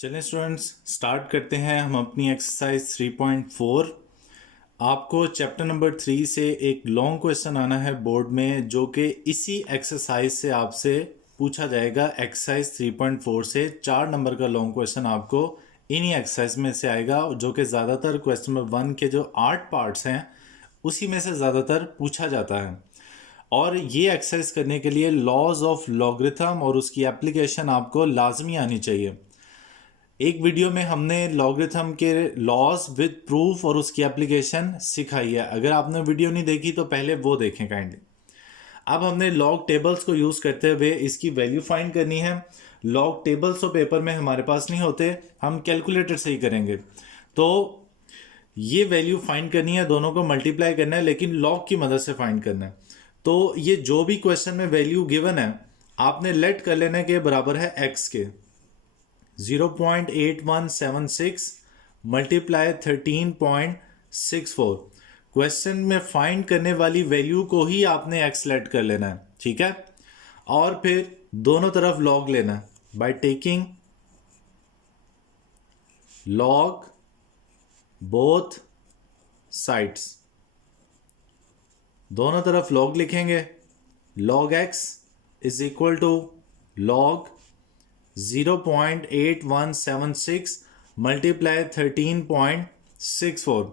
चलें students, start करते हैं हम अपनी एक्सरसाइज 3.4। आपको चैप्टर नंबर 3 से एक लॉन्ग क्वेश्चन आना है बोर्ड में, जो कि इसी एक्सरसाइज से आपसे पूछा जाएगा। एक्सरसाइज 3.4 से 4 नंबर का लॉन्ग क्वेश्चन आपको इन्हीं एक्सरसाइज में से आएगा, जो कि ज़्यादातर क्वेश्चन नंबर 1 के जो 8 पार्ट्स हैं उसी में से ज़्यादातर पूछा जाता है। और ये एक्सरसाइज करने के लिए लॉज ऑफ लॉगरिथम और उसकी एप्लीकेशन आपको लाजमी आनी चाहिए। एक वीडियो में हमने लॉगरिथम के लॉज विद प्रूफ और उसकी एप्लीकेशन सिखाई है। अगर आपने वीडियो नहीं देखी तो पहले वो देखें काइंडली। अब हमने लॉग टेबल्स को यूज़ करते हुए इसकी वैल्यू फाइंड करनी है। लॉग टेबल्स तो पेपर में हमारे पास नहीं होते, हम कैलकुलेटर से ही करेंगे। तो ये वैल्यू फाइंड करनी है, दोनों को मल्टीप्लाई करना है, लेकिन लॉग की मदद से फाइंड करना है। तो ये जो भी क्वेश्चन में वैल्यू गिवन है आपने लेट कर लेने के बराबर है एक्स के। 0.8176 मल्टीप्लाई 13.64। क्वेश्चन में फाइंड करने वाली वैल्यू को ही आपने एक्स लेट कर लेना है, ठीक है। और फिर दोनों तरफ लॉग लेना है by taking log both sides. दोनों तरफ लॉग लिखेंगे। Log x is equal to log 0.8176 multiply 13.64।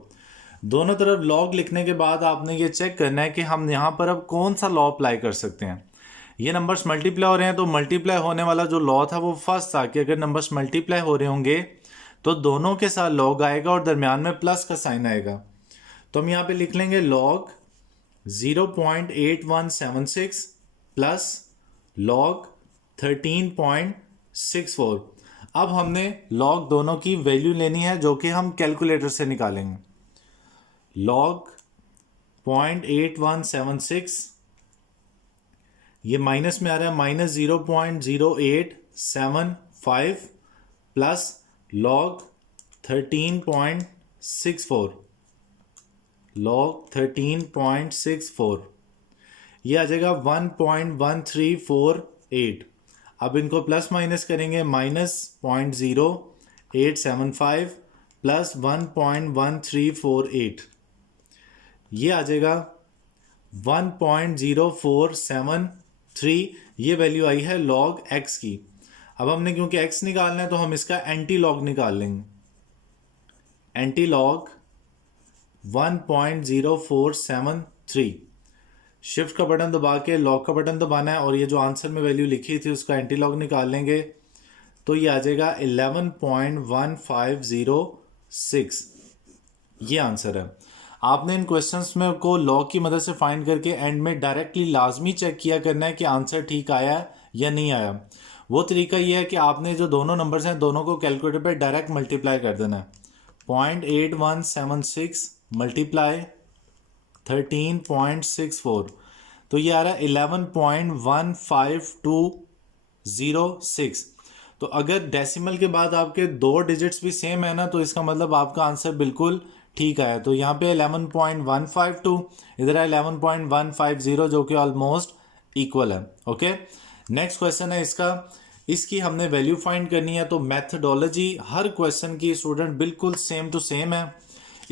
दोनों तरफ लॉग लिखने के बाद आपने ये चेक करना है कि हम यहाँ पर अब कौन सा लॉ अप्लाई कर सकते हैं। ये नंबर्स मल्टीप्लाई हो रहे हैं तो मल्टीप्लाई होने वाला जो लॉ था वो फर्स्ट था कि अगर नंबर्स मल्टीप्लाई हो रहे होंगे तो दोनों के साथ लॉग आएगा और दरमियान में प्लस का साइन आएगा। तो हम यहाँ पे लिख लेंगे लॉग 0.8176 प्लस लॉग 13.64। अब हमने लॉग दोनों की वैल्यू लेनी है, जो कि हम कैलकुलेटर से निकालेंगे। लॉग 0.8176 ये माइनस में आ रहा है, माइनस 0.0875 प्लस लॉग 13.64। लॉग 13.64 ये आ जाएगा 1.1348। अब इनको प्लस माइनस करेंगे, माइनस 0.0875 प्लस 1.1348 ये आ जाएगा 1.0473। ये वैल्यू आई है लॉग एक्स की। अब हमने क्योंकि एक्स निकालना है तो हम इसका एंटी लॉग निकाल लेंगे। Anti log 1.0473। शिफ्ट का बटन दबा के लॉग का बटन दबाना है और ये जो आंसर में वैल्यू लिखी थी उसका एंटी लॉग निकाल लेंगे तो ये आ जाएगा 11.1506। ये आंसर है। आपने इन क्वेश्चंस में को लॉग की मदद से फाइंड करके एंड में डायरेक्टली लाजमी चेक किया करना है कि आंसर ठीक आया या नहीं आया। वो तरीका ये है कि आपने जो दोनों नंबर्स हैं दोनों को कैलकुलेटर पे डायरेक्ट मल्टीप्लाई कर देना है। 0.8176 मल्टीप्लाई 13.64 तो ये आ रहा है 11.15206। तो अगर डेसिमल के बाद आपके दो डिजिट्स भी सेम है ना तो इसका मतलब आपका आंसर बिल्कुल ठीक आया। तो यहाँ पे 11.152, इधर है 11.150, जो कि ऑलमोस्ट इक्वल है। ओके, नेक्स्ट क्वेश्चन है इसकी हमने वैल्यू फाइंड करनी है। तो मैथडोलॉजी हर क्वेश्चन की स्टूडेंट बिल्कुल सेम टू सेम है।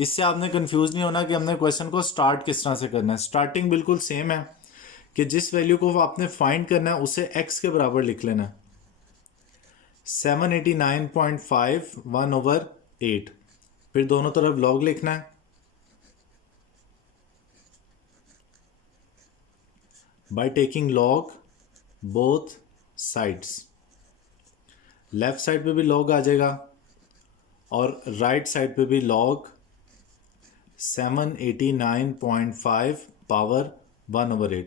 इससे आपने कंफ्यूज नहीं होना कि हमने क्वेश्चन को स्टार्ट किस तरह से करना है। स्टार्टिंग बिल्कुल सेम है कि जिस वैल्यू को आपने फाइंड करना है उसे x के बराबर लिख लेना है। 789.5 1/8। फिर दोनों तरफ लॉग लिखना है। By taking log both sides. Left side पे भी लॉग आ जाएगा और राइट साइड पे भी लॉग 789.5 पावर 1/8।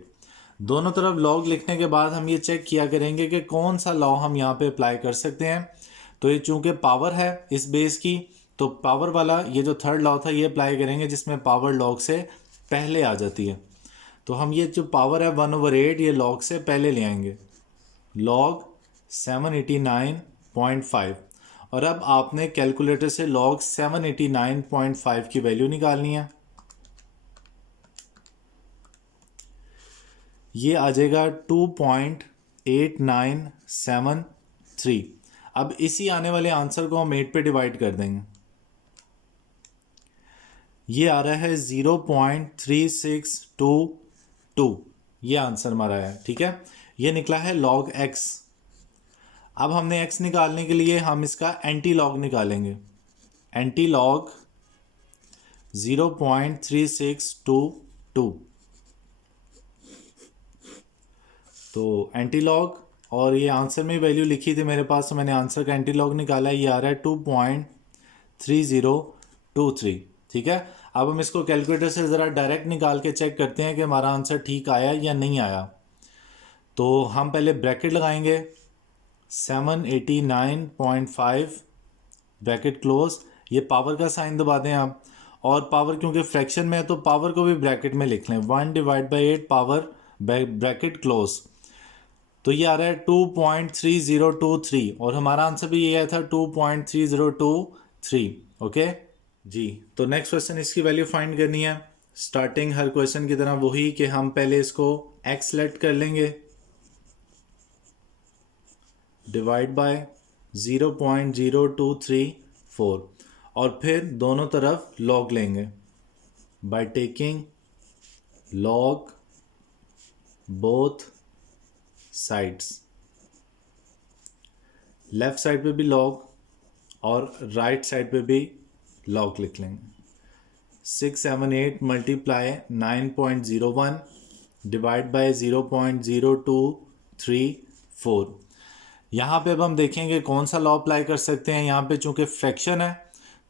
दोनों तरफ लॉग लिखने के बाद हम ये चेक किया करेंगे कि कौन सा लॉ हम यहाँ पे अप्लाई कर सकते हैं। तो ये चूंकि पावर है इस बेस की, तो पावर वाला ये जो थर्ड लॉ था ये अप्लाई करेंगे, जिसमें पावर लॉग से पहले आ जाती है। तो हम ये जो पावर है 1/8 ये लॉग से पहले ले आएंगे। लॉग 789.5। और अब आपने कैलकुलेटर से लॉग 789.5 की वैल्यू निकालनी है। ये आ जाएगा 2.8973। अब इसी आने वाले आंसर को हम 8 पे डिवाइड कर देंगे। ये आ रहा है 0.3622, ये आंसर हमारा है। ठीक है, ये निकला है log x। अब हमने x निकालने के लिए हम इसका एंटी लॉग निकालेंगे। एंटी लॉग 0.3622, तो एंटी लॉग, और ये आंसर में वैल्यू लिखी थी मेरे पास, तो मैंने आंसर का एंटी लॉग निकाला है। ये आ रहा है 2.3023। ठीक है, अब हम इसको कैलकुलेटर से ज़रा डायरेक्ट निकाल के चेक करते हैं कि हमारा आंसर ठीक आया या नहीं आया। तो हम पहले ब्रैकेट लगाएंगे, 789.5 ब्रैकेट क्लोज, ये पावर का साइन दबा दें आप, और पावर क्योंकि फ्रैक्शन में है तो पावर को भी ब्रैकेट में लिख लें, 1/8 पावर ब्रैकेट क्लोज। तो ये आ रहा है 2.3023, और हमारा आंसर भी ये आया था 2.3023। ओके जी, तो नेक्स्ट क्वेश्चन, इसकी वैल्यू फाइंड करनी है। स्टार्टिंग हर क्वेश्चन की तरह वही कि हम पहले इसको x सेलेक्ट कर लेंगे, डिवाइड बाय 0.0234, और फिर दोनों तरफ लॉग लेंगे bye taking log both sides. Left side पे भी लॉग और राइट साइड पे भी लॉग लिख लेंगे। 678 मल्टीप्लाई 9.01 डिवाइड बाय 0.0234। यहाँ पे अब हम देखेंगे कौन सा लॉ अप्लाई कर सकते हैं। यहाँ पे चूंकि फ्रैक्शन है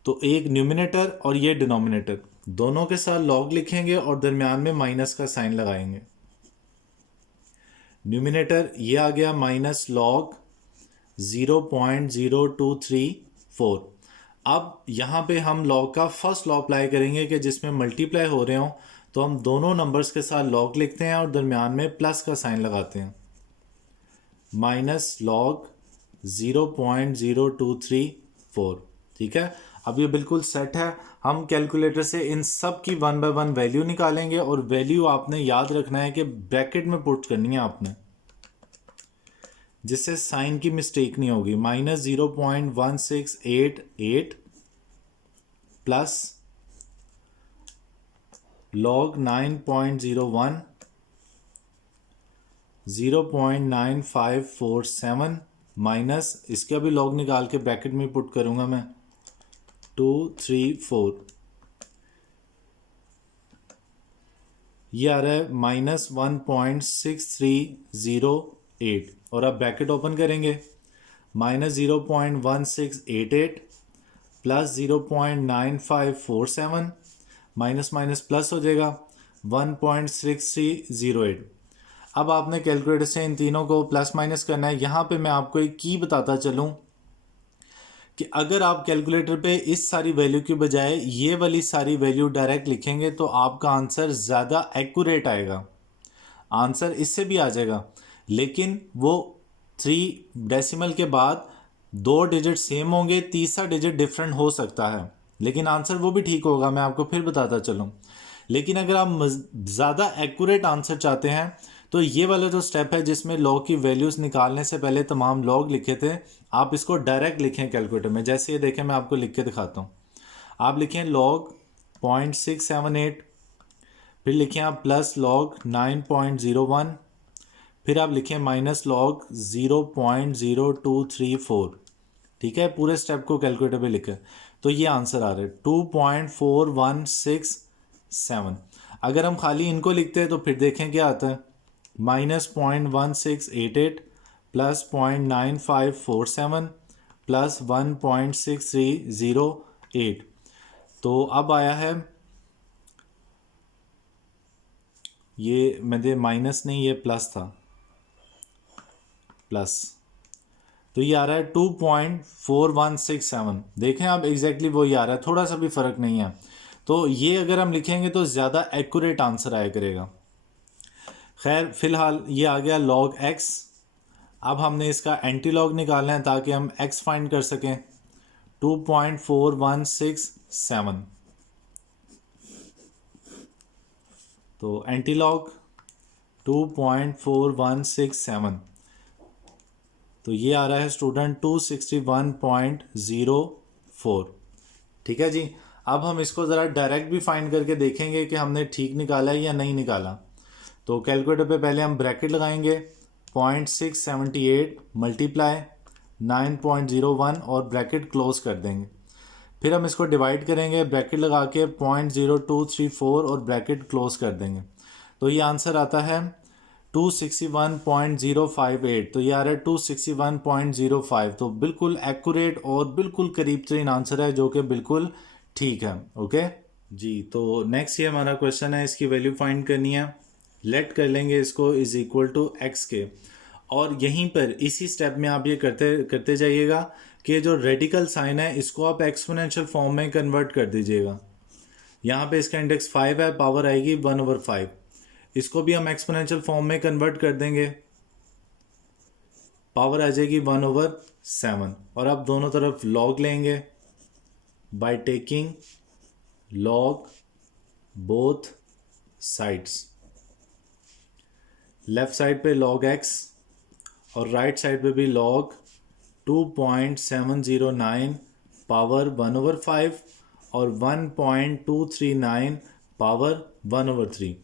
तो एक न्यूमिनेटर और ये डिनोमिनेटर, दोनों के साथ लॉग लिखेंगे और दरमियान में माइनस का साइन लगाएंगे। न्यूमिनेटर ये आ गया माइनस लॉग 0.0234। अब यहाँ पे हम लॉग का फर्स्ट लॉ अप्लाई करेंगे कि जिसमें मल्टीप्लाई हो रहे हों, तो हम दोनों नंबर्स के साथ लॉग लिखते हैं और दरमियान में प्लस का साइन लगाते हैं। Minus log 0.0234। ठीक है, अब ये बिल्कुल सेट है। हम कैलकुलेटर से इन सब की 1 बाय 1 वैल्यू निकालेंगे, और वैल्यू आपने याद रखना है कि ब्रैकेट में पुट करनी है आपने, जिससे साइन की मिस्टेक नहीं होगी। माइनस 0.1688 प्लस लॉग 9.01 0.9547 माइनस इसका भी लॉग निकाल के ब्रैकेट में पुट करूंगा मैं, 234। ये आ रहा है माइनस 1.6308, और अब ब्रैकेट ओपन करेंगे, minus 0.1688 plus 0.9547, minus minus plus हो जाएगा 1.6308। अब आपने कैलकुलेटर से इन तीनों को प्लस माइनस करना है। यहाँ पे मैं आपको एक की बताता चलूँ कि अगर आप कैलकुलेटर पे इस सारी वैल्यू की बजाय ये वाली सारी वैल्यू डायरेक्ट लिखेंगे तो आपका आंसर ज़्यादा एक्यूरेट आएगा। आंसर इससे भी आ जाएगा, लेकिन वो 3 डेसिमल के बाद 2 डिजिट सेम होंगे, तीसरा डिजिट डिफरेंट हो सकता है, लेकिन आंसर वो भी ठीक होगा। मैं आपको फिर बताता चलूँ। लेकिन अगर आप ज़्यादा एक्यूरेट आंसर चाहते हैं तो ये वाला जो स्टेप है जिसमें लॉग की वैल्यूज़ निकालने से पहले तमाम लॉग लिखे थे, आप इसको डायरेक्ट लिखें कैलकुलेटर में। जैसे ये देखें, मैं आपको लिख के दिखाता हूँ। आप लिखें लॉग 0.678, फिर लिखें आप प्लस लॉग 9.01, फिर आप लिखें माइनस लॉग 0.0234। ठीक है, पूरे स्टेप को कैलकुलेटर पे लिखें, तो ये आंसर आ रहा है 2.4167। अगर हम खाली इनको लिखते हैं तो फिर देखें क्या आता है, माइनस 0.1688 प्लस 0.9547 प्लस 1.6308। तो अब आया है, ये मेरे माइनस नहीं, ये प्लस था, प्लस, तो ये आ रहा है 2.4167। देखें आप एग्जैक्टली वो ही आ रहा है, थोड़ा सा भी फ़र्क नहीं है। तो ये अगर हम लिखेंगे तो ज़्यादा एक्यूरेट आंसर आया करेगा। खैर, फिलहाल ये आ गया लॉग एक्स। अब हमने इसका एंटी लॉग निकालना है ताकि हम एक्स फाइंड कर सकें। 2.4167, तो एंटी लॉग 2.4167, तो ये आ रहा है स्टूडेंट 261.04। ठीक है जी। अब हम इसको ज़रा डायरेक्ट भी फाइंड करके देखेंगे कि हमने ठीक निकाला है या नहीं निकाला। तो कैलकुलेटर पे पहले हम ब्रैकेट लगाएंगे, 0.678 मल्टीप्लाई 9.01 और ब्रैकेट क्लोज कर देंगे। फिर हम इसको डिवाइड करेंगे, ब्रैकेट लगा के 0.0234 और ब्रैकेट क्लोज कर देंगे। तो ये आंसर आता है 261.058। तो ये आ रहा है 261.05। तो बिल्कुल एक्यूरेट और बिल्कुल करीब तरीन आंसर है, जो कि बिल्कुल ठीक है। ओके जी। तो नेक्स्ट ये हमारा क्वेश्चन है, इसकी वैल्यू फाइंड करनी है। लेट कर लेंगे इसको इज इक्वल टू एक्स के, और यहीं पर इसी स्टेप में आप ये करते करते जाइएगा कि जो रेडिकल साइन है इसको आप एक्सपोनेंशियल फॉर्म में कन्वर्ट कर दीजिएगा। यहाँ पे इसका इंडेक्स 5 है, पावर आएगी 1/5। इसको भी हम एक्सपोनेंशियल फॉर्म में कन्वर्ट कर देंगे, पावर आ जाएगी 1/7। और अब दोनों तरफ लॉग लेंगे bye taking log both sides. Left side पे log x और राइट साइड पे भी log 2.709 पावर 1/5 और 1.239 पावर 1/3।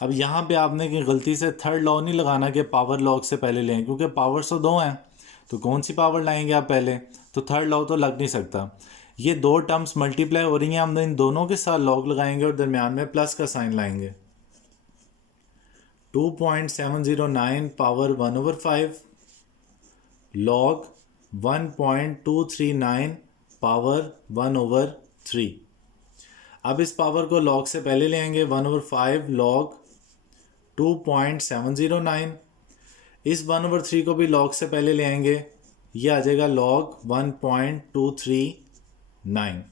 अब यहाँ पे आपने कि गलती से थर्ड लॉ नहीं लगाना कि पावर लॉग से पहले लें, क्योंकि पावर तो दो हैं, तो कौन सी पावर लाएंगे आप पहले, तो थर्ड लॉ तो लग नहीं सकता। ये दो टर्म्स मल्टीप्लाई हो रही हैं, हम इन दोनों के साथ लॉग लगाएंगे और दरमियान में प्लस का साइन लाएंगे। 2.709 पावर 1/5 log 1.239 पावर 1/3। अब इस पावर को log से पहले ले आएंगे, 1/5 log 2.709। इस 1/3 को भी log से पहले ले आएंगे, ये आ जाएगा log 1.239।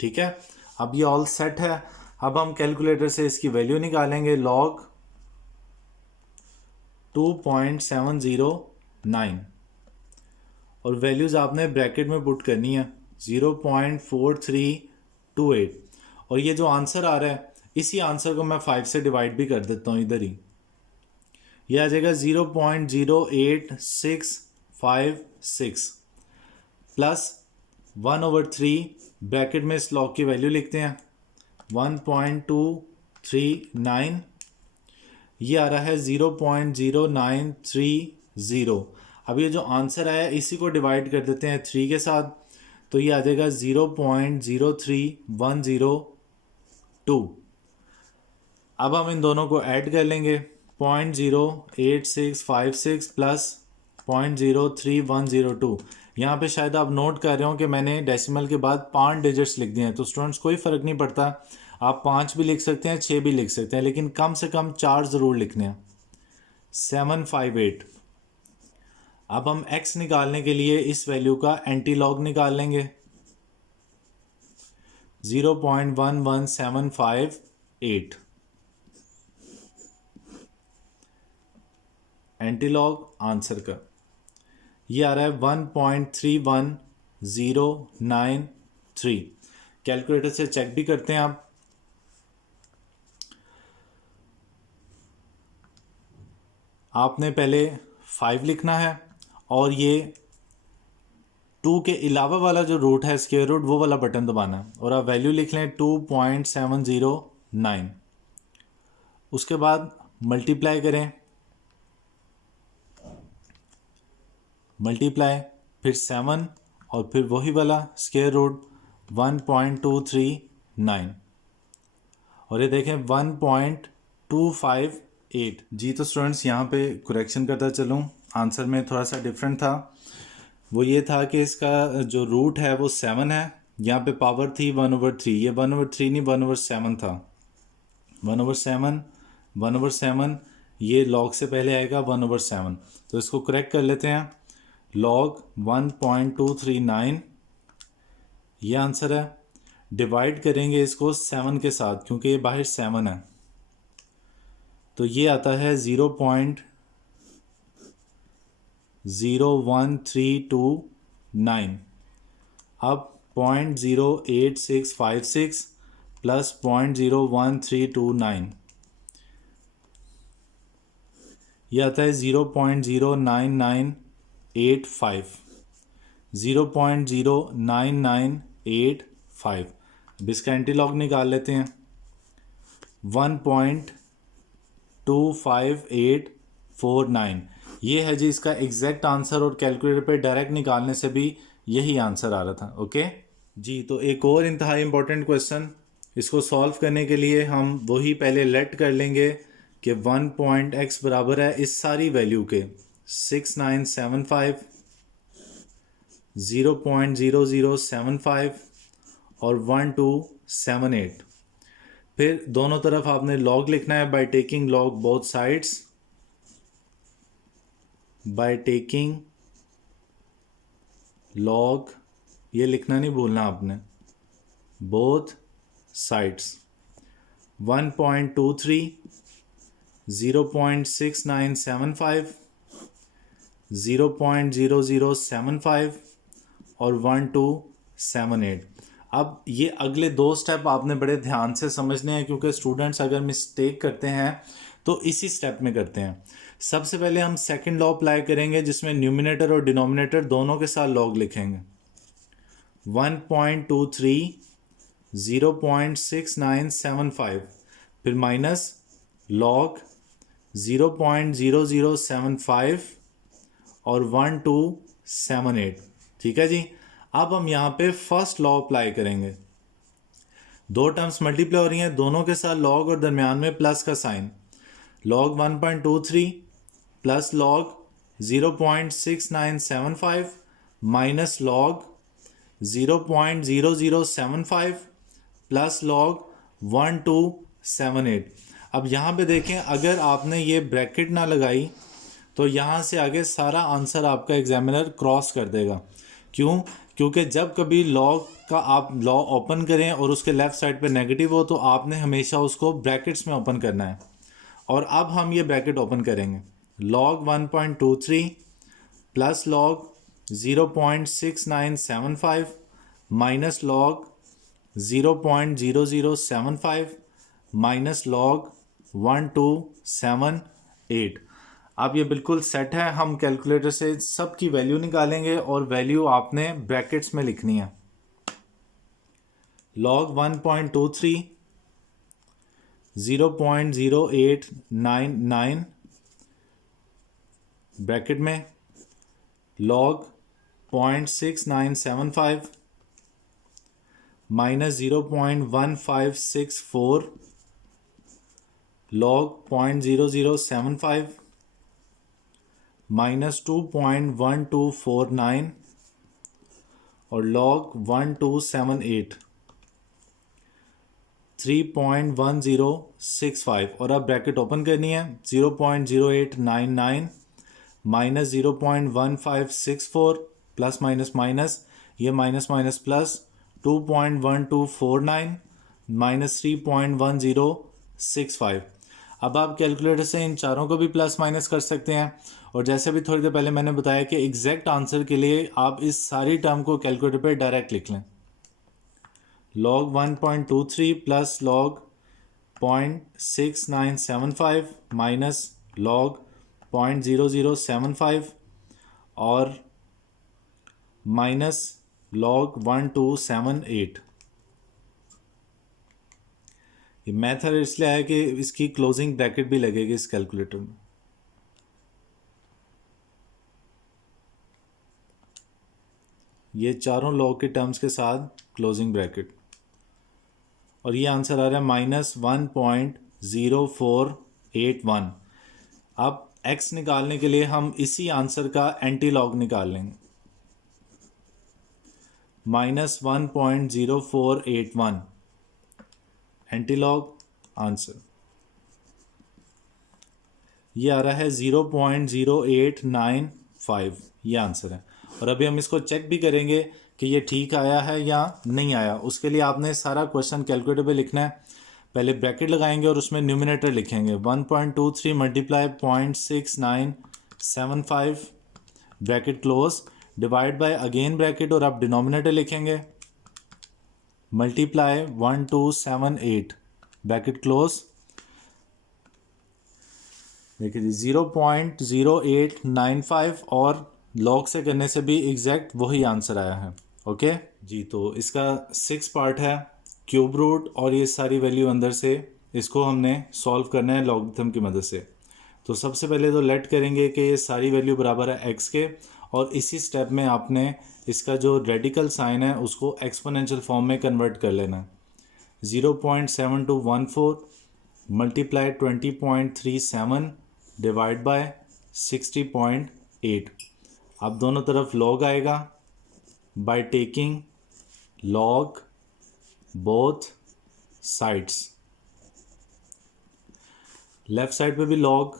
ठीक है, अब ये ऑल सेट है। अब हम कैलकुलेटर से इसकी वैल्यू निकालेंगे, log 2.709 और वैल्यूज़ आपने ब्रैकेट में पुट करनी है, 0.4328। और ये जो आंसर आ रहा है, इसी आंसर को मैं 5 से डिवाइड भी कर देता हूँ इधर ही। ये आ जाएगा 0.08656 प्लस 1/3 ब्रैकेट में इस लॉग की वैल्यू लिखते हैं 1.239। ये आ रहा है 0.0930। अब ये जो आंसर आया इसी को डिवाइड कर देते हैं 3 के साथ, तो ये आ जाएगा 0.03102। अब हम इन दोनों को ऐड कर लेंगे, 0.08656 प्लस 0.03102। यहाँ पे शायद आप नोट कर रहे हो कि मैंने डेसिमल के बाद 5 डिजिट्स लिख दिए हैं। तो स्टूडेंट्स कोई फ़र्क नहीं पड़ता, आप 5 भी लिख सकते हैं, 6 भी लिख सकते हैं, लेकिन कम से कम 4 ज़रूर लिखने हैं। 758। अब हम x निकालने के लिए इस वैल्यू का एंटी लॉग निकाल लेंगे, 0.11758 एंटी लॉग आंसर का। ये आ रहा है 1.31093। कैलकुलेटर से चेक भी करते हैं आप। आपने पहले 5 लिखना है और ये 2 के अलावा वाला जो रूट है स्क्वायर रूट, वो वाला बटन दबाना है और आप वैल्यू लिख लें 2.709। उसके बाद मल्टीप्लाई करें, मल्टीप्लाई फिर 7 और फिर वही वाला स्क्वायर रूट 1.239 और ये देखें 1.258। जी तो स्टूडेंट्स यहाँ पे करेक्शन करता चलूँ, आंसर में थोड़ा सा डिफरेंट था। वो ये था कि इसका जो रूट है वो 7 है, यहाँ पे पावर थी 1/3, ये 1/3 नहीं 1/7 था। 1/7 ये लॉग से पहले आएगा 1/7। तो इसको करेक्ट कर लेते हैं, log 1.239 ये आंसर है। डिवाइड करेंगे इसको 7 के साथ क्योंकि ये बाहर 7 है, तो ये आता है 0.01329। अब 0.08656 प्लस 0.01329 ये आता है 0.099 0.0985, 0.0998 अब इसका एंटीलॉग निकाल लेते हैं 1.25849 ये है जी इसका एग्जैक्ट आंसर और कैलकुलेटर पे डायरेक्ट निकालने से भी यही आंसर आ रहा था। ओके जी, तो एक और इंतहाई इंपॉर्टेंट क्वेश्चन, इसको सॉल्व करने के लिए हम वही पहले लेट कर लेंगे कि 1.x बराबर है इस सारी वैल्यू के 6975, 0.0075 और 1278। फिर दोनों तरफ आपने लॉग लिखना है by taking log both sides, bye taking log ये लिखना नहीं भूलना आपने, बोथ साइड्स 1.23, 0.6975, 0.0075 और 1278। अब ये अगले दो स्टेप आपने बड़े ध्यान से समझने हैं क्योंकि स्टूडेंट्स अगर मिस्टेक करते हैं तो इसी स्टेप में करते हैं। सबसे पहले हम सेकंड लॉ अप्लाई करेंगे जिसमें न्यूमिनेटर और डिनोमिनेटर दोनों के साथ लॉग लिखेंगे। 1.23, 0.6975 फिर माइनस लॉग 0.0075 और 1278। ठीक है जी, अब हम यहाँ पे फर्स्ट लॉ अप्लाई करेंगे। दो टर्म्स मल्टीप्लाई हो रही हैं, दोनों के साथ लॉग और दरमियान में प्लस का sign. Log 1.23 plus log 0.6975 minus log 0.0075 plus log 1278। अब यहाँ पे देखें, अगर आपने ये ब्रैकेट ना लगाई तो यहाँ से आगे सारा आंसर आपका एग्जामिनर क्रॉस कर देगा। क्यों? क्योंकि जब कभी लॉग का आप लॉ ओपन करें और उसके लेफ्ट साइड पे नेगेटिव हो तो आपने हमेशा उसको ब्रैकेट्स में ओपन करना है। और अब हम ये ब्रैकेट ओपन करेंगे, log 1.23 plus log 0.6975 minus log 0.0075 minus log 1278। अब ये बिल्कुल सेट है, हम कैलकुलेटर से सब की वैल्यू निकालेंगे और वैल्यू आपने ब्रैकेट्स में लिखनी है। लॉग 1.23 0.0899 ब्रैकेट में लॉग 0.6975 माइनस 0.1564 लॉग 0.0075 माइनस 2.1249 और लॉग 1278 3.1065 और अब ब्रैकेट ओपन करनी है। 0.0899 माइनस 0.1564 प्लस माइनस माइनस ये माइनस माइनस प्लस 2.1249 माइनस 3.1065। अब आप कैलकुलेटर से इन चारों को भी प्लस माइनस कर सकते हैं और जैसे भी थोड़ी देर पहले मैंने बताया कि एग्जैक्ट आंसर के लिए आप इस सारी टर्म को कैलकुलेटर पे डायरेक्ट लिख लें। Log 1.23 plus log 0.6975 minus log 0.0075 और माइनस लॉग 1278। ये मेथड इसलिए है कि इसकी क्लोजिंग ब्रैकेट भी लगेगी इस कैलकुलेटर में। ये चारों लॉग के टर्म्स के साथ क्लोजिंग ब्रैकेट और ये आंसर आ रहा है माइनस 1.0481। अब x निकालने के लिए हम इसी आंसर का एंटी लॉग निकाल लेंगे, माइनस 1.0481 एंटी लॉग आंसर ये आ रहा है 0.0895 ये आंसर है। और अभी हम इसको चेक भी करेंगे कि ये ठीक आया है या नहीं आया। उसके लिए आपने सारा क्वेश्चन कैलकुलेटर पे लिखना है। पहले ब्रैकेट लगाएंगे और उसमें न्यूमिनेटर लिखेंगे 1.23 multiply 0.6975 bracket close divide by again bracket और आप डिनोमिनेटर लिखेंगे मल्टीप्लाई 1278 ब्रैकेट क्लोज। देखिए 0.0895 और लॉग से करने से भी एग्जैक्ट वही आंसर आया है। ओके जी, तो इसका 6 पार्ट है क्यूब रूट और ये सारी वैल्यू अंदर से इसको हमने सॉल्व करना है लॉगरिथम की मदद से। तो सबसे पहले तो लेट करेंगे कि ये सारी वैल्यू बराबर है x के, और इसी स्टेप में आपने इसका जो रेडिकल साइन है उसको एक्सपोनेंशियल फॉर्म में कन्वर्ट कर लेना है। 0.7214 मल्टीप्लाई 20.37 डिवाइड बाय 60.8। अब दोनों तरफ लॉग आएगा bye taking log both sides. Left side पे भी लॉग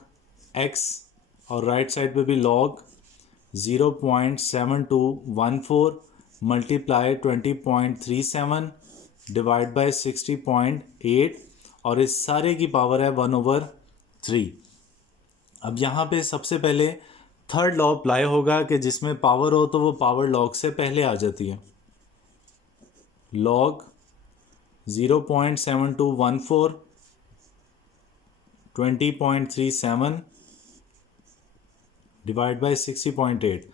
x और राइट साइड पे भी लॉग 0.7214 मल्टीप्लाई 20.37 डिवाइड बाय 60.8 और इस सारे की पावर है 1/3। अब यहाँ पे सबसे पहले थर्ड लॉ अप्लाई होगा कि जिसमें पावर हो तो वो पावर लॉग से पहले आ जाती है। Log 0.7214 20.37 divide by 60.8।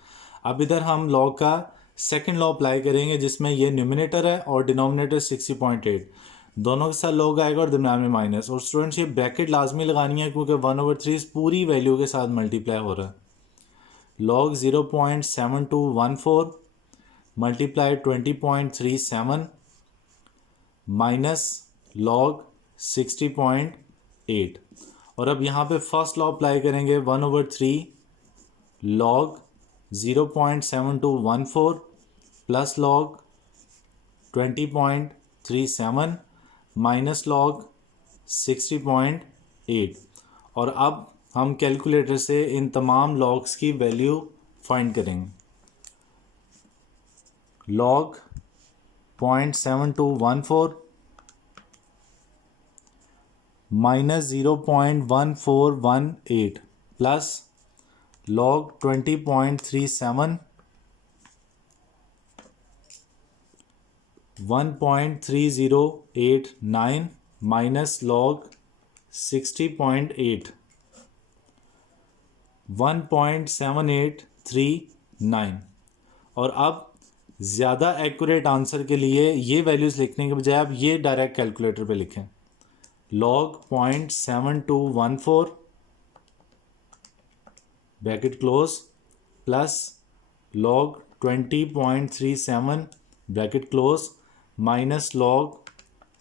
अब इधर हम लॉग का सेकंड लॉ अप्लाई करेंगे जिसमें ये न्यूमिनेटर है और डिनोमिनेटर 60.8, दोनों के साथ लॉग आएगा और दरम्यान में माइनस। और स्टूडेंट्स ये ब्रैकेट लाजमी लगानी है क्योंकि 1/3 इस पूरी वैल्यू के साथ मल्टीप्लाई हो रहा है। Log 0.7214 multiply 20.37 minus log 60.8। और अब यहाँ पे फर्स्ट लॉ अप्लाई करेंगे 1/3 log 0.7214 plus log 20.37 minus log 60.8। और अब हम कैलकुलेटर से इन तमाम लॉग्स की वैल्यू फाइंड करेंगे। Log 0.7214 minus 0.1418 plus log 20.37 1.3089 minus log 60.8 1.7839। और अब ज़्यादा एक्यूरेट आंसर के लिए ये वैल्यूज़ लिखने के बजाय आप ये डायरेक्ट कैलकुलेटर पे लिखें। Log 0.7214 bracket close plus log 20.37 bracket close minus log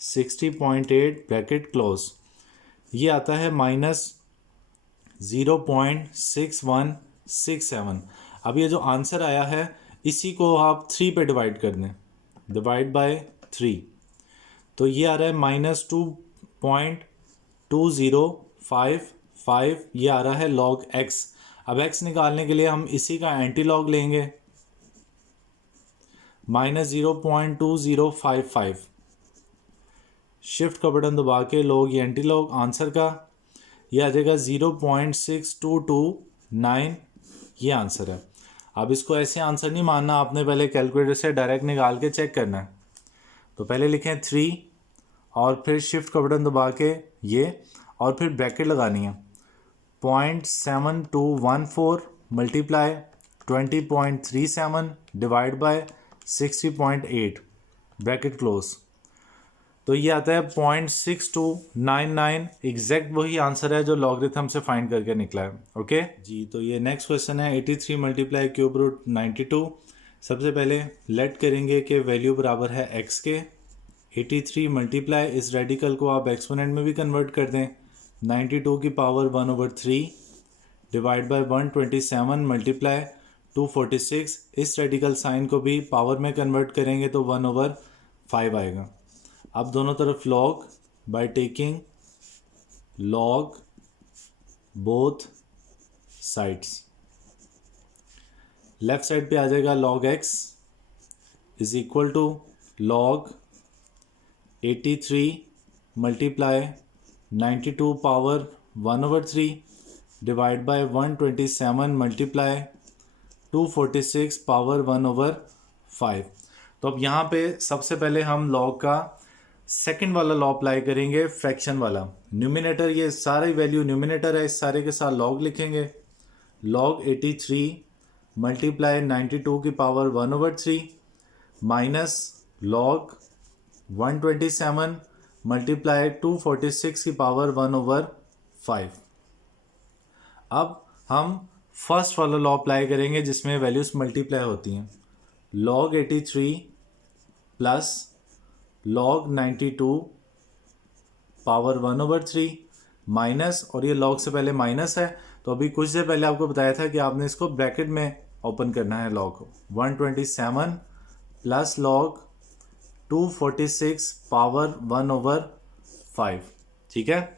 60.8 bracket close. ये आता है माइनस 0.6167। अब ये जो आंसर आया है इसी को आप 3 पे डिवाइड कर दें, डिवाइड बाय 3, तो ये आ रहा है माइनस 2.2055। ये आ रहा है लॉग x। अब x निकालने के लिए हम इसी का एंटी लॉग लेंगे, माइनस 0.2055। शिफ्ट का बटन दबा के लॉग ये एंटी लॉग आंसर का ये आ जाएगा 0.6229। ये आंसर है। अब इसको ऐसे आंसर नहीं मानना, आपने पहले कैलकुलेटर से डायरेक्ट निकाल के चेक करना है। तो पहले लिखें 3 और फिर शिफ्ट का बटन दबा के ये और फिर ब्रैकेट लगानी है। 0.7214 multiply 20.37 divide by 60.8 bracket close. तो ये आता है 0.6299। एग्जैक्ट वही आंसर है जो लॉगरिथम से फाइंड करके निकला है। ओके जी, तो ये नेक्स्ट क्वेश्चन है 83 मल्टीप्लाई क्यूब रूट 92। सबसे पहले लेट करेंगे कि वैल्यू बराबर है x के। 83 मल्टीप्लाई इस रेडिकल को आप एक्सपोनेंट में भी कन्वर्ट कर दें, 92 की पावर 1/3 डिवाइड बाय 127 मल्टीप्लाई 246। इस रेडिकल साइन को भी पावर में कन्वर्ट करेंगे तो 1/5 आएगा। अब दोनों तरफ log by taking log both sides. Left side पे आ जाएगा log x is equal to log 83 multiply 92 power 1/3 divide by 127 multiply 246 power 1/5। तो अब यहाँ पे सबसे पहले हम लॉग का सेकंड वाला लॉ अप्लाई करेंगे, फ्रैक्शन वाला। न्यूमिनेटर ये सारी वैल्यू न्यूमिनेटर है, इस सारे के साथ लॉग लिखेंगे। लॉग 83 मल्टीप्लाई 92 की पावर 1/3 माइनस लॉग 127 मल्टीप्लाई 246 की पावर 1/5। अब हम फर्स्ट वाला लॉ अप्लाई करेंगे जिसमें वैल्यूज मल्टीप्लाई होती हैं। Log 83 plus log 92 power 1/3 minus, और ये लॉग से पहले माइनस है तो अभी कुछ देर पहले आपको बताया था कि आपने इसको ब्रैकेट में ओपन करना है। Log 127 plus log 246 power 1/5। ठीक है,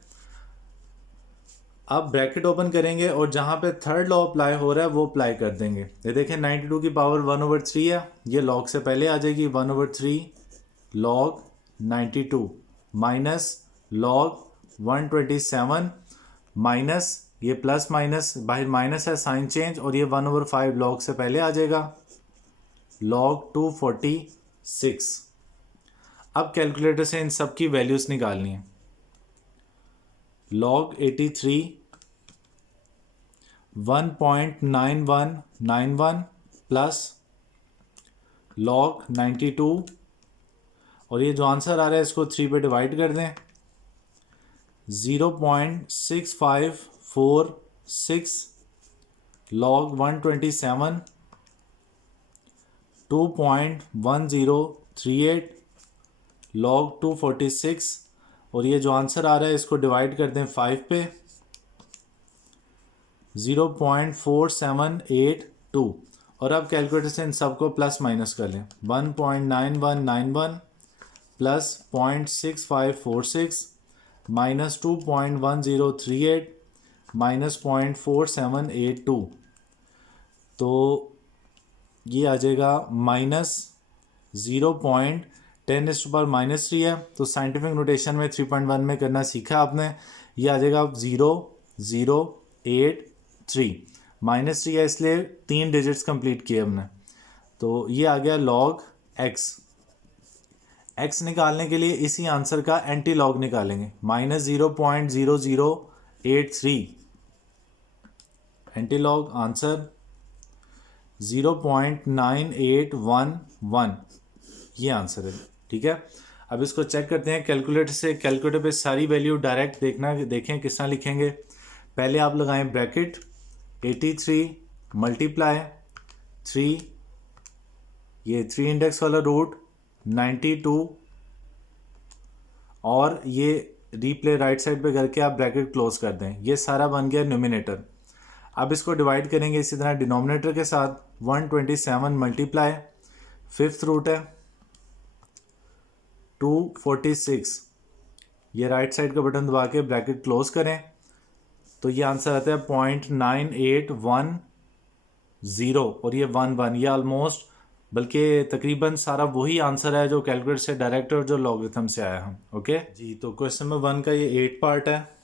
अब ब्रैकेट ओपन करेंगे और जहां पे थर्ड लॉ अप्लाई हो रहा है वो अप्लाई कर देंगे। ये देखें 92 की पावर 1/3 है, ये लॉग से पहले आ जाएगी 1/3 लॉग 92 माइनस लॉग 127 माइनस ये प्लस माइनस बाहर माइनस है, साइन चेंज, और ये 1/5 लॉग से पहले आ जाएगा लॉग 246। अब कैलकुलेटर से इन सब की वैल्यूज निकालनी है। लॉग 83 1.9191 प्लस लॉग 92, और ये जो आंसर आ रहा है इसको 3 पे डिवाइड कर दें। 0.6546 लॉग 127 2.1038 लॉग 246, और ये जो आंसर आ रहा है इसको डिवाइड कर दें 5 पे। 0.4782, और अब कैलकुलेटर से इन सबको प्लस माइनस कर लें। 1.9191 प्लस 0.6546 माइनस 2.1038 माइनस 0.4782, तो ये आ जाएगा माइनस 0.10⁻³ है। तो साइंटिफिक नोटेशन में 3.1 में करना सीखा आपने। ये आ जाएगा 0.083 माइनस 3 है इसलिए 3 डिजिट्स कंप्लीट किए हमने। तो ये आ गया लॉग एक्स निकालने के लिए इसी आंसर का एंटी लॉग निकालेंगे। माइनस 0.0083 एंटी लॉग आंसर 0.9811, ये आंसर है। ठीक है, अब इसको चेक करते हैं कैलकुलेटर से। कैलकुलेटर पे सारी वैल्यू डायरेक्ट देखें किस तरह लिखेंगे। पहले आप लगाएं ब्रैकेट 83 मल्टीप्लाई 3, ये 3 इंडेक्स वाला रूट 92, और ये रीप्ले राइट साइड पे करके आप ब्रैकेट क्लोज कर दें। ये सारा बन गया न्यूमिनेटर। अब इसको डिवाइड करेंगे इसी तरह डिनोमिनेटर के साथ। 127 मल्टीप्लाई फिफ्थ रूट है 246, ये राइट साइड का बटन दबा के ब्रैकेट क्लोज करें तो ये आंसर आता है 0.9810, और ये 1 ये ऑलमोस्ट बल्कि तकरीबन सारा वही आंसर है जो कैलकुलेटर से डायरेक्ट और जो लॉगरिथम से आया हम। ओके जी, तो क्वेश्चन नंबर 1 का ये 8 पार्ट है।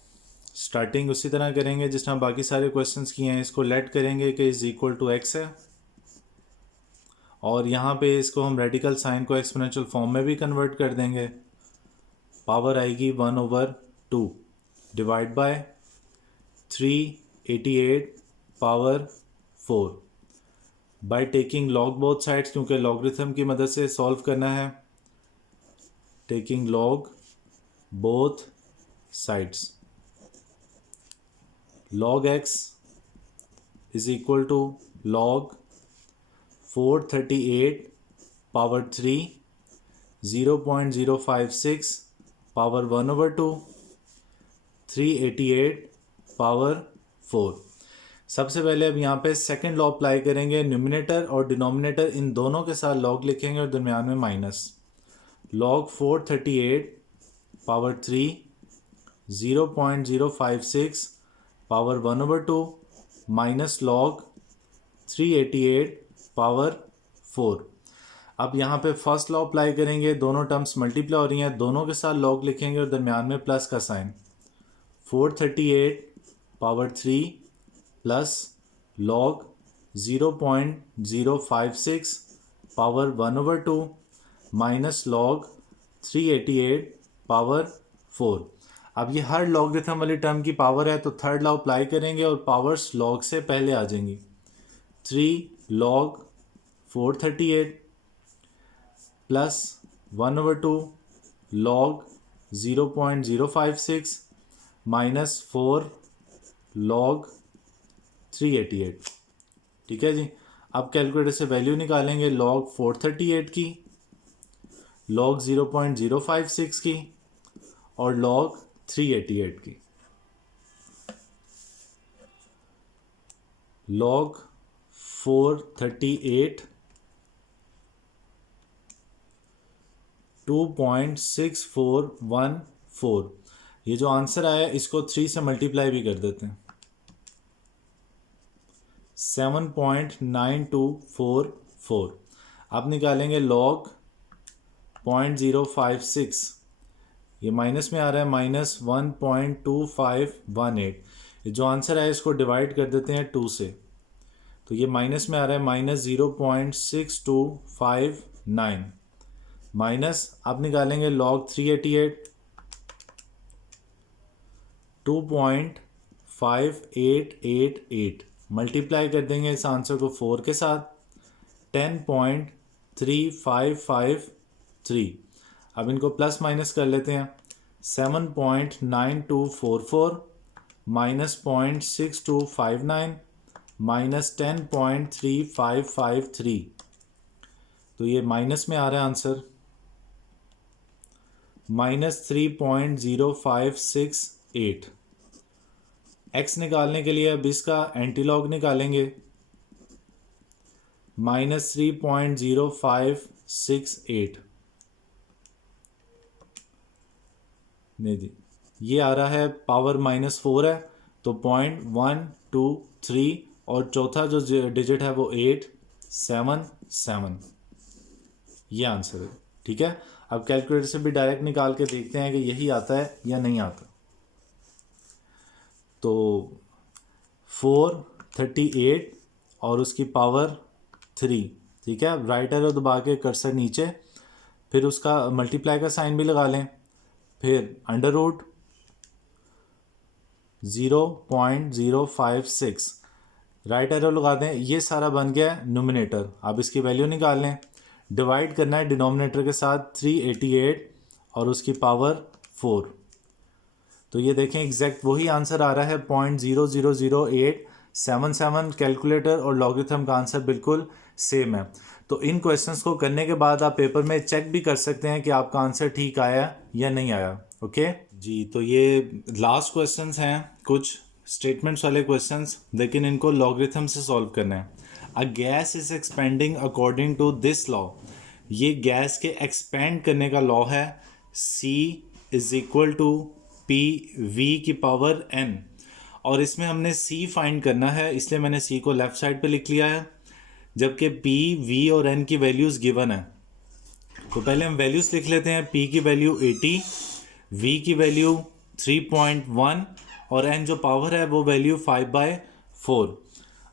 स्टार्टिंग उसी तरह करेंगे जिस तरह बाकी सारे क्वेश्चंस किए हैं। इसको लेट करेंगे कि इज इक्वल टू एक्स है, और यहाँ पे इसको हम रेडिकल साइन को एक्सपोनेंशियल फॉर्म में भी कन्वर्ट कर देंगे। पावर आएगी 1/2 divide by 388 power 4 bye taking log both sides, क्योंकि लॉगरिथम की मदद से सॉल्व करना है। Taking log both sides, log x is equal to log 438 power 3 0.056 power 1/2 388 power 4। सबसे पहले अब यहाँ पे सेकंड लॉ अप्लाई करेंगे। न्यूमिनेटर और डिनोमिनेटर इन दोनों के साथ लॉग लिखेंगे और दरमियान में minus. log 438 power 3 0.056 power 1/2 minus log 388 power 4। अब यहाँ पे फर्स्ट लॉ अप्लाई करेंगे। दोनों टर्म्स मल्टीप्लाई हो रही हैं, दोनों के साथ लॉग लिखेंगे और दरमियान में प्लस का sign. 438 power 3 plus log 0.056 power 1/2 minus log 388 power 4। अब ये हर लॉगरिथम वाली टर्म की पावर है तो थर्ड लॉ अप्लाई करेंगे और पावर्स लॉग से पहले आ जाएंगी। 3 log 438 plus 1/2 log 0.056 minus 4 log 388। ठीक है जी। अब कैलकुलेटर से वैल्यू निकालेंगे log 438 की, log 0.056 की और log 388 की। log 438 2.6414। ये जो आंसर आया इसको 3 से मल्टीप्लाई भी कर देते हैं, 7.9244। आप निकालेंगे log 0.056, ये माइनस में आ रहा है, माइनस 1.2518। ये जो आंसर है इसको डिवाइड कर देते हैं 2 से, तो ये माइनस में आ रहा है, माइनस 0.6259 माइनस आप निकालेंगे log 388 2.5888 मल्टीप्लाई कर देंगे इस आंसर को 4 के साथ, 10.3553। अब इनको प्लस माइनस कर लेते हैं, 7.9244 माइनस 0.6259 माइनस 10.3553। तो ये माइनस में आ रहा है आंसर, माइनस 3.0568। एक्स निकालने के लिए अब इसका एंटीलॉग निकालेंगे, माइनस 3.0568। नहीं जी, ये आ रहा है पावर -4 है, तो 0.123 और चौथा जो डिजिट है वो 877। ये आंसर है। ठीक है। अब कैलकुलेटर से भी डायरेक्ट निकाल के देखते हैं कि यही आता है या नहीं आता। तो 438 और उसकी पावर 3। ठीक है। राइट एरो दबा के कर्सर नीचे, फिर उसका मल्टीप्लाई का साइन भी लगा लें, फिर अंडर रूट 0.056 राइट एरो लगा दें। ये सारा बन गया न्यूमरेटर। अब इसकी वैल्यू निकाल लें, डिवाइड करना है डिनोमिनेटर के साथ 388 और उसकी पावर 4। तो ये देखें एग्जैक्ट वही आंसर आ रहा है, 0.00877। कैलकुलेटर और लॉगरिथम का आंसर बिल्कुल सेम है। तो इन क्वेश्चंस को करने के बाद आप पेपर में चेक भी कर सकते हैं कि आपका आंसर ठीक आया या नहीं आया। ओके जी। तो ये लास्ट क्वेश्चंस हैं, कुछ स्टेटमेंट्स वाले क्वेश्चंस, लेकिन इनको लॉगरिथम से सॉल्व करना है। A gas is expanding according to this law. ये गैस के एक्सपेंड करने का लॉ है, C is equal to P V की पावर n। और इसमें हमने C फाइंड करना है, इसलिए मैंने C को लेफ्ट साइड पे लिख लिया है, जबकि P, V और n की वैल्यूज़ गिवन है। तो पहले हम वैल्यूज़ लिख लेते हैं। P की वैल्यू 80, V की वैल्यू 3.1 और n जो पावर है वो वैल्यू 5/4।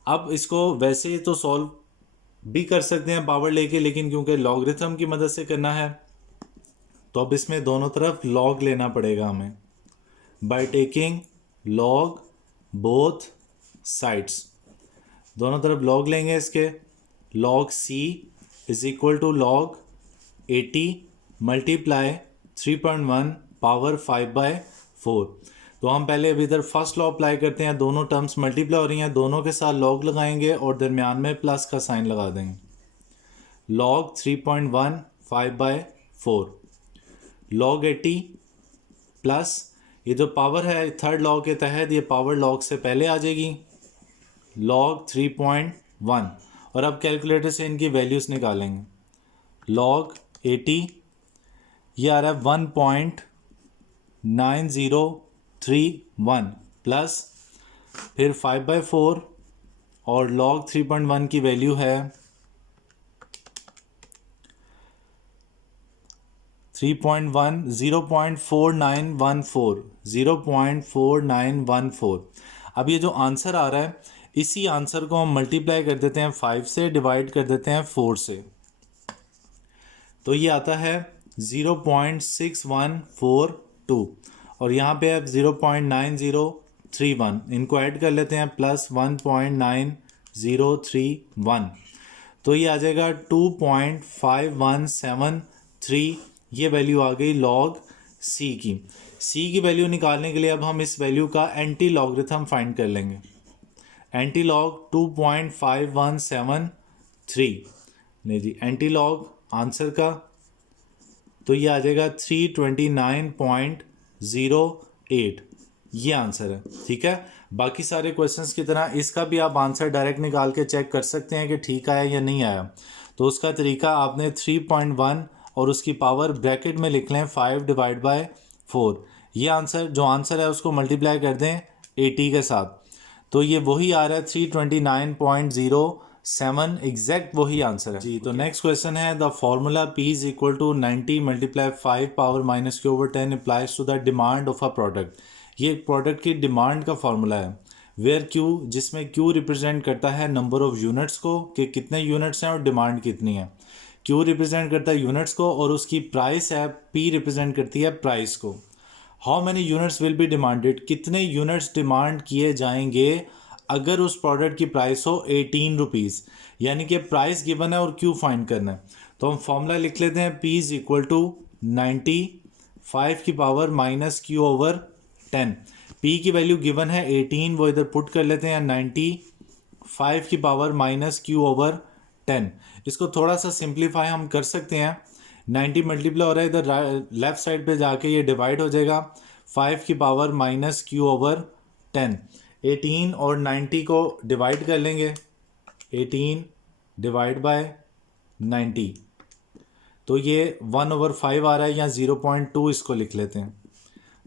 अब इसको वैसे ही तो सॉल्व भी कर सकते हैं पावर लेके, लेकिन क्योंकि लॉगरिथम की मदद से करना है तो अब इसमें दोनों तरफ लॉग लेना पड़ेगा हमें, by taking log both sides. दोनों तरफ लॉग लेंगे इसके। Log C is equal to log 80 multiply 3.1 power 5/4। तो हम पहले अभी इधर फर्स्ट लॉ अप्लाई करते हैं, दोनों टर्म्स मल्टीप्लाई हो रही हैं, दोनों के साथ लॉग लगाएंगे और दरमियान में प्लस का साइन लगा देंगे। लॉग 3.1 5/4 लॉग 80 प्लस ये जो पावर है थर्ड लॉ के तहत, ये पावर लॉग से पहले आ जाएगी, लॉग 3.1। और अब कैलकुलेटर से इनकी वैल्यूज़ निकालेंगे। लॉग 80 ये आ रहा है 1.9031 प्लस फिर 5/4 और लॉग 3.1 की वैल्यू है 0.4914। अब ये जो आंसर आ रहा है, इसी आंसर को हम मल्टीप्लाई कर देते हैं 5 से, डिवाइड कर देते हैं 4 से, तो ये आता है 0.6142 और यहाँ पे अब 0.9031 इनको ऐड कर लेते हैं, प्लस 1.9 2.031, तो ये आ जाएगा 2.5173। ये वैल्यू आ गई लॉग सी की। सी की वैल्यू निकालने के लिए अब हम इस वैल्यू का एंटी लॉगरिथम फाइंड कर लेंगे। एंटी लॉग 2.5173, नहीं जी, एंटी लॉग आंसर का, तो ये आ जाएगा 329.08। ये आंसर है। ठीक है, बाकी सारे क्वेश्चंस की तरह इसका भी आप आंसर डायरेक्ट निकाल के चेक कर सकते हैं कि ठीक आया या नहीं आया। तो उसका तरीका, आपने 3.1 और उसकी पावर ब्रैकेट में लिख लें 5/4। ये आंसर, जो आंसर है उसको मल्टीप्लाई कर दें 80 के साथ, तो ये वही आ रहा है 329.07। एग्जैक्ट वही आंसर है जी। तो नेक्स्ट क्वेश्चन है, the formula P is equal to 90 multiply 5 power -q/10 applies to the demand of a product. ये प्रोडक्ट की डिमांड का फॉर्मूला है। वेयर Q, जिसमें Q रिप्रेजेंट करता है नंबर ऑफ यूनिट्स को, कि कितने यूनिट्स हैं और डिमांड कितनी है। Q रिप्रेजेंट करता है यूनिट्स को, और उसकी प्राइस है P रिप्रेजेंट करती है प्राइस को। How many units will be demanded, कितने यूनिट्स डिमांड किए जाएंगे अगर उस प्रोडक्ट की प्राइस हो 18 रुपीज़। यानी कि प्राइस गिवन है और क्यू फाइंड करना है। तो हम फॉर्मूला लिख लेते हैं, P इज इक्वल टू 90 5 की पावर -q/10। P की वैल्यू गिवन है 18, वो इधर पुट कर लेते हैं 90 5 की पावर -q/10। इसको थोड़ा सा सिंप्लीफाई हम कर सकते हैं। 90 मल्टीप्लाई हो रहा है, इधर लेफ्ट साइड पे जाके ये डिवाइड हो जाएगा 5 की पावर -q/10। 18 और 90 को डिवाइड कर लेंगे, 18 डिवाइड बाय 90, तो ये 1/5 आ रहा है, या 0.2 इसको लिख लेते हैं।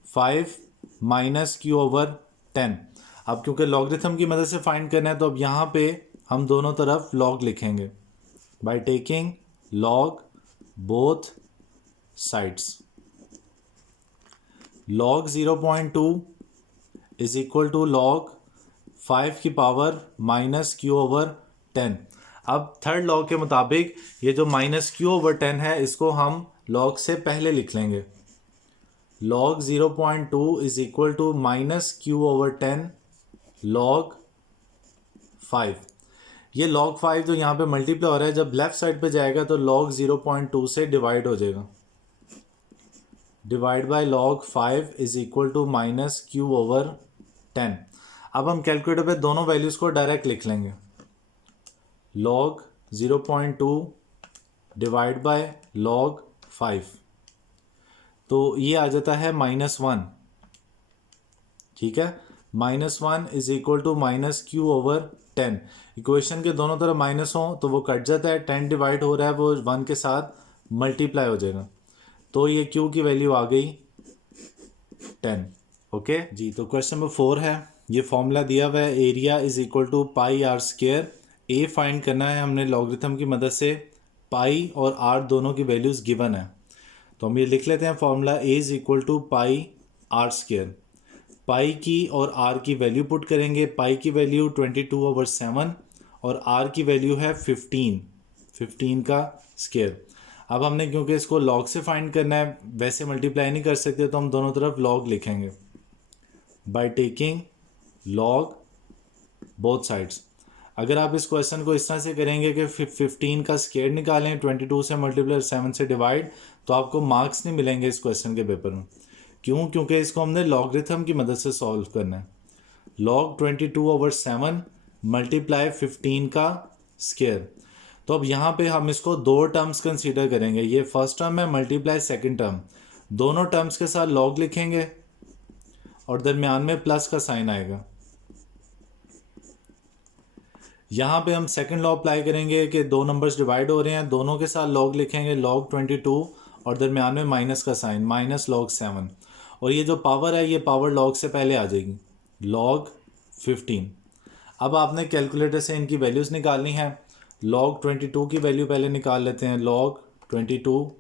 5 -q/10। अब क्योंकि लॉगरिथम की मदद से फाइंड करना है, तो अब यहाँ पे हम दोनों तरफ लॉग लिखेंगे by taking log both sides. Log 0.2 is equal to log 5 की पावर -q/10। अब थर्ड लॉ के मुताबिक ये जो -q/10 है, इसको हम लॉग से पहले लिख लेंगे। Log 0.2 is equal to -q/10 log 5। ये log 5 जो यहाँ पे मल्टीप्लाई हो रहा है, जब लेफ्ट साइड पे जाएगा तो log 0.2 से डिवाइड हो जाएगा। Divide by log 5 is equal to -q/10। अब हम कैलकुलेटर पे दोनों वैल्यूज को डायरेक्ट लिख लेंगे। log 0.2 डिवाइड बाय log 5, तो ये आ जाता है -1। ठीक है, -1 is equal to -q/10। Equation के दोनों तरफ माइनस हो तो वो कट जाता है, 10 डिवाइड हो रहा है, वो 1 के साथ मल्टीप्लाई हो जाएगा, तो ये q की वैल्यू आ गई 10। ओके जी। तो क्वेश्चन नंबर 4 है, ये फॉर्मूला दिया हुआ है, area is equal to πr²। A फाइंड करना है हमने लॉगरिथम की मदद से। पाई और आर दोनों की वैल्यूज गिवन है, तो हम ये लिख लेते हैं formula, A is equal to πr²। Pi की और आर की वैल्यू पुट करेंगे। पाई की वैल्यू 22/7 और आर की वैल्यू है 15 का स्क्वायर। अब हमने क्योंकि इसको लॉग से फाइंड करना है, वैसे मल्टीप्लाई नहीं कर सकते, तो हम दोनों तरफ लॉग लिखेंगे by taking log both sides. अगर आप इस क्वेश्चन को इस तरह से करेंगे कि 15 का स्क्वायर निकालें 22 से मल्टीप्लाई 7 से डिवाइड, तो आपको मार्क्स नहीं मिलेंगे इस क्वेश्चन के पेपर में। क्यों? क्योंकि इसको हमने लॉगरिथम की मदद से सॉल्व करना है। log 22/7 मल्टीप्लाई 15 का स्क्वायर। तो अब यहाँ पे हम इसको दो टर्म्स कंसीडर करेंगे, ये फर्स्ट टर्म है मल्टीप्लाई सेकंड टर्म। दोनों टर्म्स के साथ log लिखेंगे और दरमियान में प्लस का साइन आएगा। यहाँ पे हम सेकंड लॉ अप्लाई करेंगे कि दो नंबर्स डिवाइड हो रहे हैं, दोनों के साथ log लिखेंगे, log 22 और दरमियान में माइनस का साइन, -log 7। और ये जो पावर है, ये पावर log से पहले आ जाएगी, log 15। अब आपने कैलकुलेटर से इनकी वैल्यूज़ निकालनी है। log 22 की वैल्यू पहले निकाल लेते हैं। log 22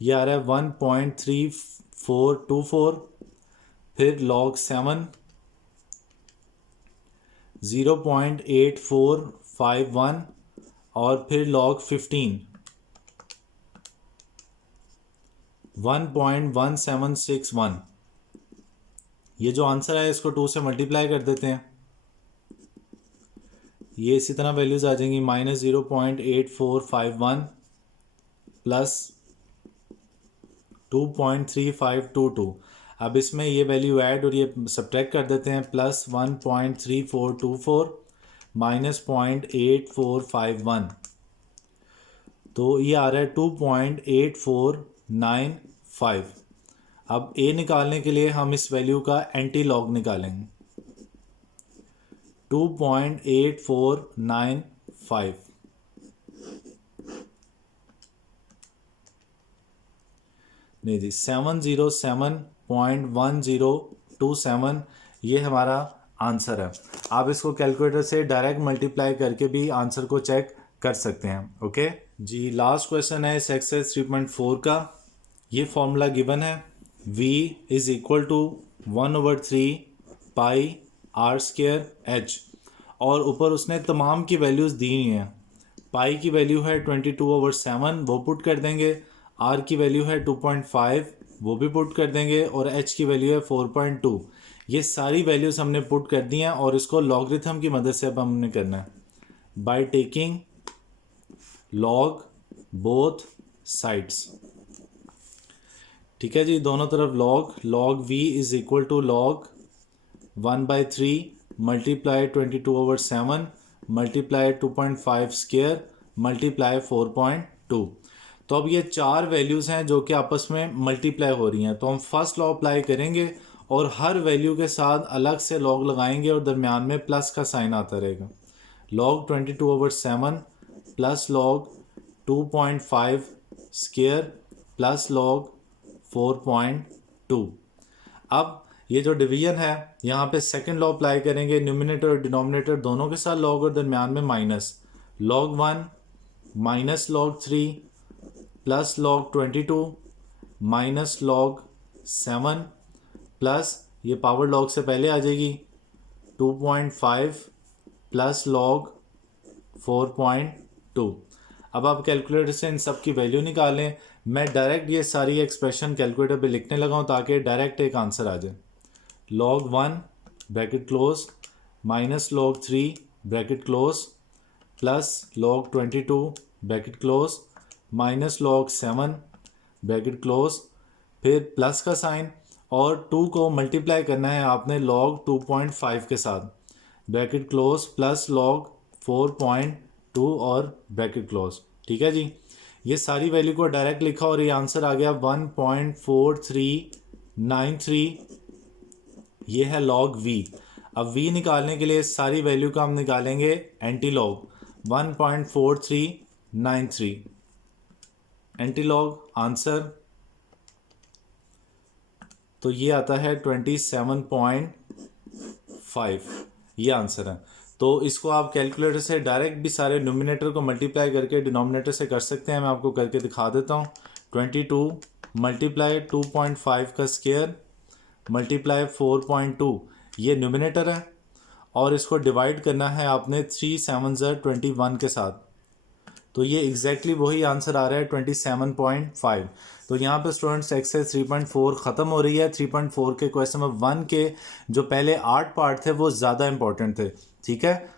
ये आ रहा है 1.3424, फिर log 7 0.8451 और फिर log 15 1.1761। ये जो आंसर है इसको 2 से मल्टीप्लाई कर देते हैं। ये इसी तरह वैल्यूज़ आ जाएंगी -0.8451 प्लस 2.3522। अब इसमें ये वैल्यू ऐड और ये सब्ट्रैक्ट कर देते हैं, प्लस 1.3424 माइनस 0.8451, तो ये आ रहा है 2.8495। अब ए निकालने के लिए हम इस वैल्यू का एंटी लॉग निकालेंगे, 2.8495। नहीं जी, 707.1027 ये हमारा आंसर है। आप इसको कैलकुलेटर से डायरेक्ट मल्टीप्लाई करके भी आंसर को चेक कर सकते हैं। ओके जी, लास्ट क्वेश्चन है इस एक्सरसाइज 3.4 का। ये फॉर्मूला गिवन है, v is equal to 1/3 pi r square h, और ऊपर उसने तमाम की वैल्यूज़ दी हुई हैं। पाई की वैल्यू है 22/7, वो पुट कर देंगे। r की वैल्यू है 2.5, वो भी पुट कर देंगे। और h की वैल्यू है 4.2। ये सारी वैल्यूज़ हमने पुट कर दी हैं और इसको लॉगरिथम की मदद से अब हमने करना है, by taking log both sides. ठीक है जी, दोनों तरफ log v is equal to log 1/3 multiply 22/7 multiply 2.5 square multiply 4.2। तो अब ये चार वैल्यूज़ हैं जो कि आपस में मल्टीप्लाई हो रही हैं, तो हम फर्स्ट लॉ अप्लाई करेंगे और हर वैल्यू के साथ अलग से लॉग लगाएंगे और दरमियान में प्लस का साइन आता रहेगा। Log 22/7 plus log 2.5 square plus log 4.2। अब ये जो डिवीजन है, यहाँ पे सेकंड लॉ अप्लाई करेंगे, न्यूमिनेटर और डिनोमिनेटर दोनों के साथ लॉग और दरमियान में minus. Log 1 minus log 3 plus log 22 minus log 7 plus ये पावर लॉग से पहले आ जाएगी 2.5 प्लस लॉग 4.2। अब आप कैलकुलेटर से इन सब की वैल्यू निकालें। मैं डायरेक्ट ये सारी एक्सप्रेशन कैलकुलेटर पे लिखने लगा हूँ ताकि डायरेक्ट एक आंसर आ जाए। log 1 bracket close minus log 3 bracket close plus log 22 bracket close minus log 7 bracket close, फिर प्लस का साइन और 2 को मल्टीप्लाई करना है आपने log 2.5 के साथ, ब्रैकेट क्लोज प्लस log 4.2 और ब्रैकेट क्लोज। ठीक है जी, ये सारी वैल्यू को डायरेक्ट लिखा और ये आंसर आ गया 1.4393। ये है log v। अब v निकालने के लिए सारी वैल्यू का हम निकालेंगे anti log 1.4393। Anti log answer तो ये आता है 27.5, ये आंसर है। तो इसको आप कैलकुलेटर से डायरेक्ट भी सारे न्यूमिनेटर को मल्टीप्लाई करके डिनोमिनेटर से कर सकते हैं। मैं आपको करके दिखा देता हूँ। 22 मल्टीप्लाई 2.5 का स्क्वायर मल्टीप्लाई 4.2, ये न्यूमिनेटर है, और इसको डिवाइड करना है आपने 3 7 21 के साथ, तो ये एग्जैक्टली वही आंसर आ रहा है 27.5। तो यहाँ पे स्टूडेंट्स एक्सरसाइज 3.4 ख़त्म हो रही है। 3.4 के क्वेश्चन नंबर 1 के जो पहले 8 पार्ट थे वो ज़्यादा इंपॉर्टेंट थे। ठीक है,